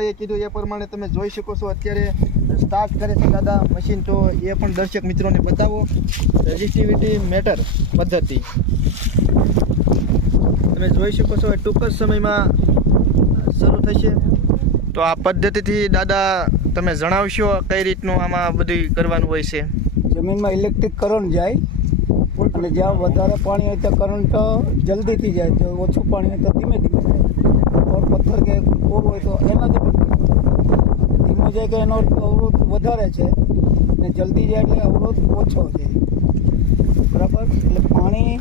એ કીધું એ પ્રમાણે તમે જોઈ શકો છો. અત્યારે સ્ટાર્ટ કરે છે દાદા મશીન તો એ પણ દર્શક મિત્રોને બતાવો. રેઝિસ્ટિવિટી મેટર પદ્ધતિ. તમે જોઈ શકો છો, ટૂંક જ સમયમાં શરૂ થશે. તો આ પદ્ધતિથી દાદા તમે જણાવશો કઈ રીતનું આમાં બધું કરવાનું હોય છે? જમીનમાં ઇલેક્ટ્રિક કરંટ જાય અને જ્યાં વધારે પાણી હોય ત્યાં કરંટ જલ્દીથી જાય. ઓછું પાણી હોય તો ધીમે ધીમે પથ્થર કે કોર હોય તો એનાથી પણ ધીમો જાય કે એનો અવરોધ વધારે છે ને જલ્દી જાય એટલે અવરોધ ઓછો છે. બરાબર? એટલે પાણી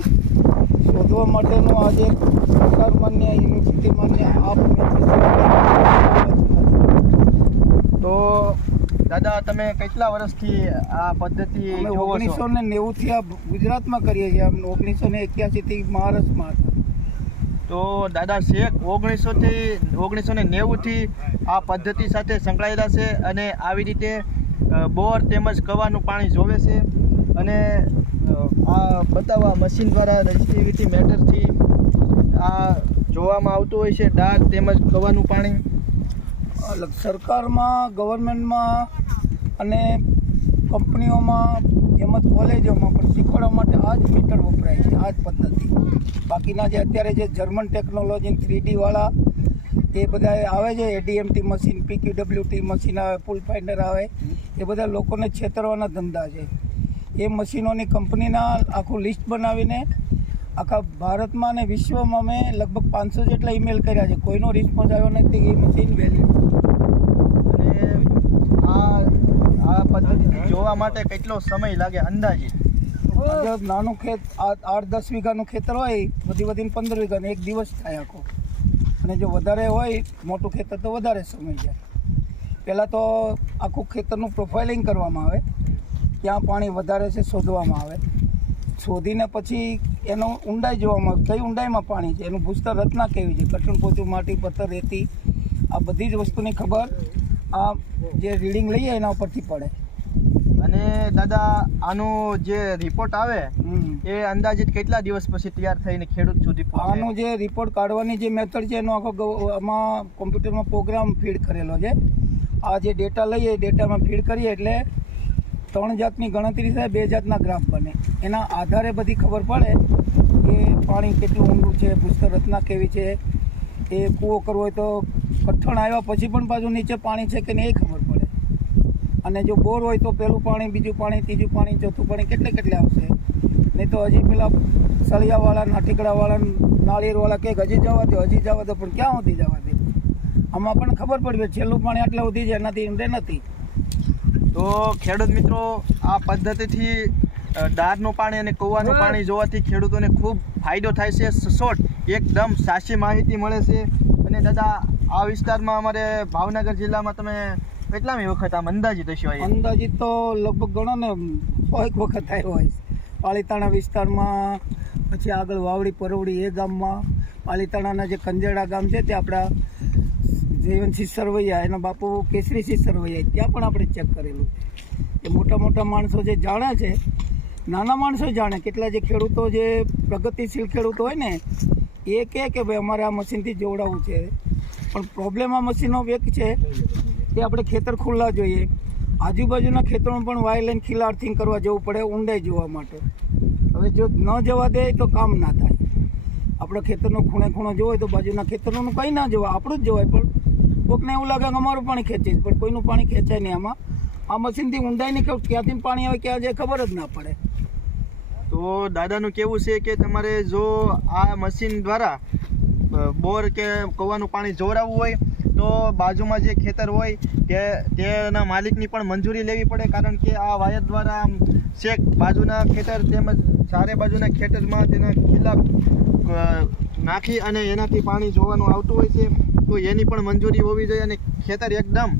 શોધવા માટેનું આજે સરકાર માન્ય યુનિવર્સિટી માન્ય આપ તો દાદા તમે કેટલા વર્ષથી આ પદ્ધતિ ઓગણીસો ને નેવુંથી આ ગુજરાતમાં કરીએ છીએ. ઓગણીસો ને એક્યાસીથી મહારાષ્ટ્રમાં હતા. તો દાદા શેખ ઓગણીસોથી ઓગણીસો ને નેવુંથી આ પદ્ધતિ સાથે સંકળાયેલા છે અને આવી રીતે બોર તેમજ કવાનું પાણી જોવે છે અને આ બતાવવા મશીન દ્વારા રજિસ્ટિવિટી મેટરથી આ જોવામાં આવતું હોય છે ડાર તેમજ કવાનું પાણી. સરકારમાં, ગવર્મેન્ટમાં અને કંપનીઓમાં તેમજ કોલેજોમાં પણ શીખવાડવા માટે આ જ મીટર વપરાય છે, આ જ પદ્ધતિ. બાકીના જે અત્યારે જે જર્મન ટેકનોલોજી થ્રીડીવાળા એ બધા આવે છે એડીએમટી મશીન પીક્યુડબ્લ્યુટી મશીન આવે પુલ ફાઇન્ડર આવે, એ બધા લોકોને છેતરવાના ધંધા છે. એ મશીનોની કંપનીના આખું લિસ્ટ બનાવીને આખા ભારતમાં અને વિશ્વમાં મેં લગભગ પાંચસો જેટલા ઈમેલ કર્યા છે. કોઈનો રિસ્પોન્સ આવ્યો નથી, એ મશીન વેલિડ અને આ આ પદ્ધતિ માટે કેટલો સમય લાગે અંદાજે? નાનું ખેત આઠ દસ વીઘાનું ખેતર હોય બધી વધીને પંદર વીઘાનું, એક દિવસ થાય આખો. અને જો વધારે હોય, મોટું ખેતર તો વધારે સમય જાય. પહેલાં તો આખું ખેતરનું પ્રોફાઇલિંગ કરવામાં આવે. ક્યાં પાણી વધારે છે શોધવામાં આવે. શોધીને પછી એનો ઊંડાઈ જોવામાં આવે. કઈ ઊંડાઈમાં પાણી છે? એનું ભૂસ્તર રચના કેવી છે? કઠણ પોચું માટી, પથ્થર, રેતી, આ બધી જ વસ્તુની ખબર આ જે રીડિંગ લઈએ એના ઉપરથી પડે. અને દાદા આનું જે રિપોર્ટ આવે એ અંદાજિત કેટલા દિવસ પછી તૈયાર થઈને ખેડૂત સુધી આનો જે રિપોર્ટ કાઢવાની જે મેથડ છે એનો આખો આમાં કોમ્પ્યુટરમાં પ્રોગ્રામ ફીડ કરેલો છે. આ જે ડેટા લઈએ એ ડેટામાં ફીડ કરીએ એટલે ત્રણ જાતની ગણતરી થાય બે જાતના ગ્રાફ બને. એના આધારે બધી ખબર પડે કે પાણી કેટલું ઊંડું છે ભૂસ્તર રચના કેવી છે. એ કૂવો કરવો હોય તો કઠણ આવ્યા પછી પણ પાછું નીચે પાણી છે કે નહીં એ ખબર અને જો બોર હોય તો પહેલું પાણી બીજું પાણી ત્રીજું પાણી ચોથું પાણી કેટલે કેટલે આવશે? નહીં તો હજી પેલા સળિયાવાળા નાટીકડાવાળા નાળિયેરવાળા કે હજી જવા દો હજી જવા દે પણ ક્યાં સુધી જવા દે? આમાં પણ ખબર પડી કે છેલ્લું પાણી આટલે સુધી છે એનાથી ઊંડે નથી. તો ખેડૂત મિત્રો આ પદ્ધતિથી દાળનું ડારનું પાણી અને કૂવાનું પાણી જોવાથી ખેડૂતોને ખૂબ ફાયદો થાય છે. સચોટ એકદમ સાચી માહિતી મળે છે. અને દાદા આ વિસ્તારમાં અમારે ભાવનગર જિલ્લામાં તમે કેટલામી વખત આમ અંદાજિત હશે અંદાજિત તો લગભગ ગણો ને એક વખત આવ્યો હોય પાલીતાણા વિસ્તારમાં, પછી આગળ વાવડી પરવડી એ ગામમાં, પાલીતાણાના જે કંજેડા ગામ છે તે આપણા જયવંતસિંહ સરવૈયા, એના બાપુ કેસરીસિંહ સરવૈયા, ત્યાં પણ આપણે ચેક કરેલું. એ મોટા મોટા માણસો જે જાણે છે, નાના માણસો જાણે, કેટલા જે ખેડૂતો જે પ્રગતિશીલ ખેડૂતો હોય ને, એ કહે કે ભાઈ અમારે આ મશીનથી જોવડાવવું છે. પણ પ્રોબ્લેમ આ મશીનો એક છે કે આપણે ખેતર ખુલ્લા જોઈએ. આજુબાજુના ખેતરોમાં પણ વાયલેન ખીલાર્થિંગ કરવા જવું પડે, ઊંડાઈ જોવા માટે. હવે જો ન જવા દે તો કામ ના થાય. આપણે ખેતરનો ખૂણે ખૂણો જોવો હોય તો બાજુના ખેતરનું કંઈ ના જોવાય, આપણું જ જોવાય, પણ કોકને એવું લાગે કે અમારું પાણી ખેંચે પણ કોઈનું પાણી ખેંચાય નહીં આમાં. આ મશીનથી ઊંડાઈ નહીં ક્યાંથી પાણી આવે, ક્યાં જાય, ખબર જ ના પડે. તો દાદાનું કેવું છે કે તમારે જો આ મશીન દ્વારા બોર કે કૂવાનું પાણી જોરાવવું હોય તો બાજુમાં જે ખેતર હોય તે તેના માલિકની પણ મંજૂરી લેવી પડે કારણ કે આ વાયર દ્વારા આમ છેક બાજુના ખેતર તેમજ ચારે બાજુના ખેતરમાં તેના ખીલા નાખી અને એનાથી પાણી જોવાનું આવતું હોય છે. તો એની પણ મંજૂરી હોવી જોઈએ અને ખેતર એકદમ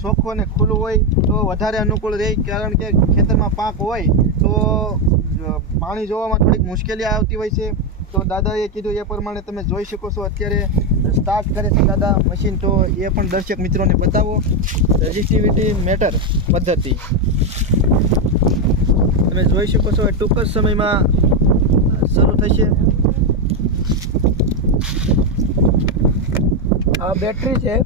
ચોખ્ખું અને ખુલ્લું હોય તો વધારે અનુકૂળ રહે કારણ કે ખેતરમાં પાક હોય તો પાણી જોવામાં થોડીક મુશ્કેલી આવતી હોય છે. તો દાદાએ કીધું એ પ્રમાણે તમે જોઈ શકો છો અત્યારે સ્ટાર્ટ કરે છે દાદા મશીન તો એ પણ દર્શક મિત્રોને બતાવો. રજિસ્ટિવિટી મેટર પદ્ધતિ. તમે જોઈ શકો છો એ ટૂંક જ સમયમાં શરૂ થશે. આ બેટરી છે.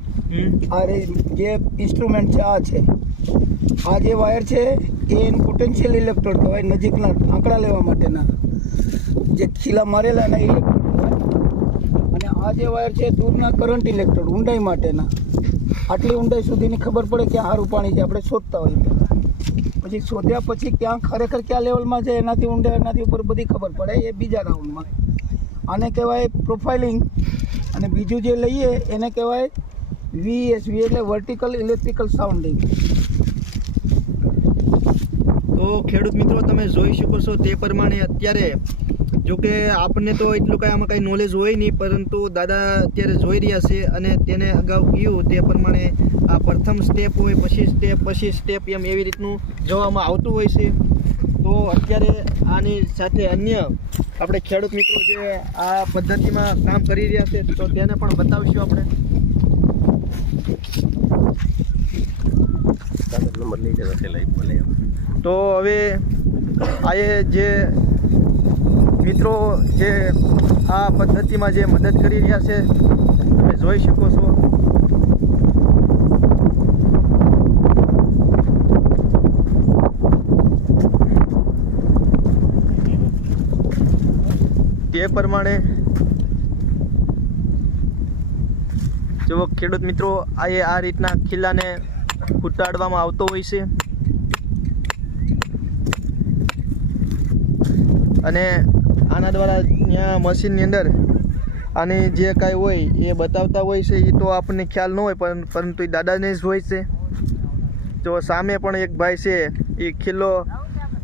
આ રે જે ઇન્સ્ટ્રુમેન્ટ છે આ છે. આ જે વાયર છે એ એનું પોટેન્શિયલ ઇલેક્ટ્રોડ કહેવાય નજીકના આંકડા લેવા માટેના. જે ખીલા મારેલા એના ઇલેક્ટ્રોડ આ જે વાયર છે દૂરના કરંટ ઇલેક્ટ્રોડ ઊંડાઈ માટેના. આટલી ઊંડાઈ સુધીની ખબર પડે ક્યાં સારું પાણી છે આપણે શોધતા હોઈએ. પછી શોધ્યા પછી ક્યાં ખરેખર ક્યાં લેવલમાં છે, એનાથી ઊંડા, એનાથી ઉપર બધી ખબર પડે, એ બીજા રાઉન્ડમાં આને કહેવાય પ્રોફાઇલિંગ અને બીજું જે લઈએ, એને કહેવાય વીએસવી એટલે વર્ટિકલ ઇલેક્ટ્રિકલ સાઉન્ડિંગ તો ખેડૂત મિત્રો, તમે જોઈ શકો છો તે પ્રમાણે અત્યારે જો કે આપણને તો એટલું કાંઈ આમાં કાંઈ નોલેજ હોય નહીં પરંતુ દાદા અત્યારે જોઈ રહ્યા છે અને તેને અગાઉ કહ્યું તે પ્રમાણે આ પ્રથમ સ્ટેપ હોય પછી સ્ટેપ પછી સ્ટેપ એમ એવી રીતનું જોવામાં આવતું હોય છે. તો અત્યારે આની સાથે અન્ય આપણે ખેડૂત મિત્રો જે આ પદ્ધતિમાં કામ કરી રહ્યા છે તો તેને પણ બતાવશું આપણે. તો હવે આ જે મિત્રો, જે આ પદ્ધતિમાં જે મદદ કરી રહ્યા છે, તમે જોઈ શકો છો. તે પ્રમાણે જો ખેડૂત મિત્રો, આ એ આ રીતના ખીલાને ફૂટાડવામાં આવતો હોય છે. અને આના દ્વારા ત્યાં મશીનની અંદર આની જે કાંઈ હોય એ બતાવતા હોય છે એ તો આપણને ખ્યાલ ન હોય, પણ પરંતુ એ દાદાને જ હોય છે. જો સામે પણ એક ભાઈ છે એ ખીલ્લો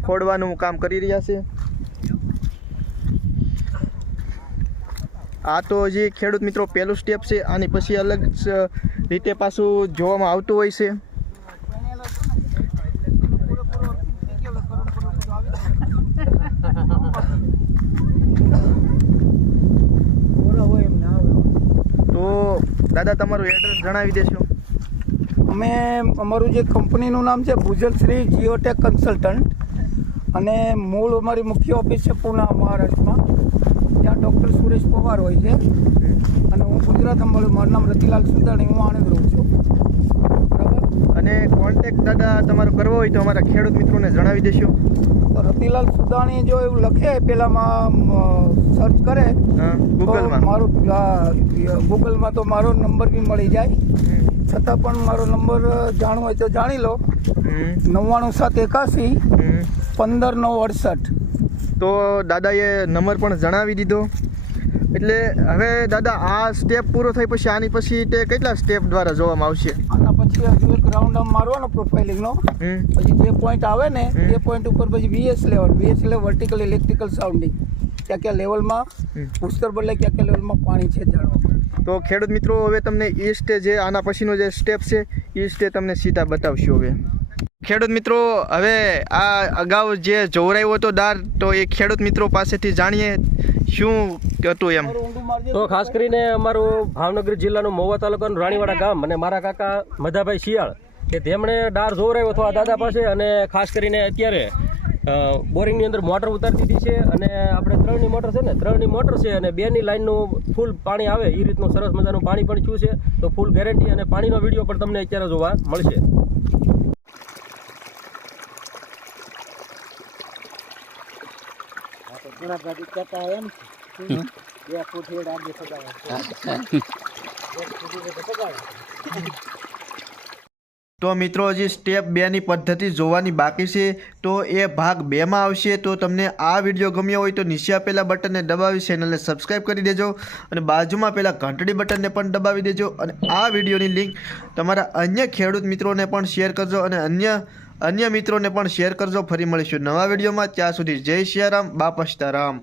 ખોડવાનું કામ કરી રહ્યા છે. આ તો જે ખેડૂત મિત્રો પહેલું સ્ટેપ છે, આની પછી અલગ રીતે પાછું જોવામાં આવતું હોય છે હોય એમને આવે તો દાદા તમારું એડ્રેસ જણાવી દેશો. અમે અમારું જે કંપનીનું નામ છે ભૂજલશ્રી જીઓટેક કન્સલ્ટન્ટ. અને મૂળ અમારી મુખ્ય ઓફિસ છે પૂના મહારાષ્ટ્રમાં. ત્યાં ડૉક્ટર સુરેશ પવાર હોય છે. અને હું ગુજરાત અમારું મારું નામ રતિલાલ સુદાણી હું આણંદ રહું છું. અને કોન્ટેક દાદા તમારો કરવો હોય તો અમારા ખેડૂત મિત્રોને જણાવી દેશો. રતિલાલ સુદાણી જો એવું લખે પહેલાંમાં સર્ચ કરે ગૂગલમાં. મારું ગૂગલમાં તો મારો નંબર બી મળી જાય. છતાં પણ મારો નંબર જાણવો હોય તો જાણી લો. નવ્વાણું સાત એકાસી. પંદર નવ અડસઠ. તો દાદાએ નંબર પણ જણાવી દીધો. એટલે હવે દાદા આ સ્ટેપ પૂરો થઈ પછી આની પછી તે કેટલા સ્ટેપ દ્વારા જોવામાં આવશે? એક રાઉન્ડ આમ મારવાનો પ્રોફાઇલિંગનો પછી જે પોઈન્ટ આવે ને એ પોઈન્ટ ઉપર પછી વીએસ લેવલ વીએસ એટલે વર્ટિકલ ઇલેક્ટ્રિકલ સાઉન્ડિંગ ક્યાં ક્યાં લેવલમાં હમ. બદલે ક્યાં ક્યાં લેવલમાં પાણી છે જાણવા તો ખેડૂત મિત્રો હવે તમને સ્ટે જે આના પછીનો જે સ્ટેપ છે એ સ્ટે તમને સીધા બતાવશું હવે. ખેડૂત મિત્રો, હવે આ અગાઉ જે જોવરાયો હતો દાર, તો એ ખેડૂત મિત્રો પાસેથી જાણીએ શું હતું એમ. તો ખાસ કરીને અમારું ભાવનગર જિલ્લાનું મહુવા તાલુકાનું રાણીવાડા ગામ અને મારા કાકા મધાભાઈ શિયાળ, કે તેમણે ડાર જોવરાયો હતો આ દાદા પાસે અને ખાસ કરીને અત્યારે બોરિંગની અંદર મોટર ઉતારી દીધી છે અને આપણે ત્રણની મોટર છે ને, ત્રણની મોટર છે અને બેની લાઇનનું ફૂલ પાણી આવે એ રીતનું સરસ મજાનું પાણી પણ થયું છે, તો ફૂલ ગેરંટી અને પાણીનો વીડિયો પણ તમને અત્યારે જોવા મળશે. તો મિત્રો, હજી સ્ટેપ બેની પદ્ધતિ જોવાની બાકી છે. તો એ ભાગ બેમાં આવશે. તો તમને આ વીડિયો ગમ્યો હોય તો નીચે આપેલા બટનને દબાવી ચેનલને સબસ્ક્રાઈબ કરી દેજો અને બાજુમાં પેલા ઘંટડી બટનને પણ દબાવી દેજો. અને આ વિડીયોની લિંક તમારા અન્ય ખેડૂત મિત્રોને પણ શેર કરજો અને અન્ય અન્ય મિત્રોને પણ શેર કરજો. ફરી મળીશું નવા વિડીયોમાં. ત્યાં સુધી જય સિયારામ બાપ અષ્ટારામ.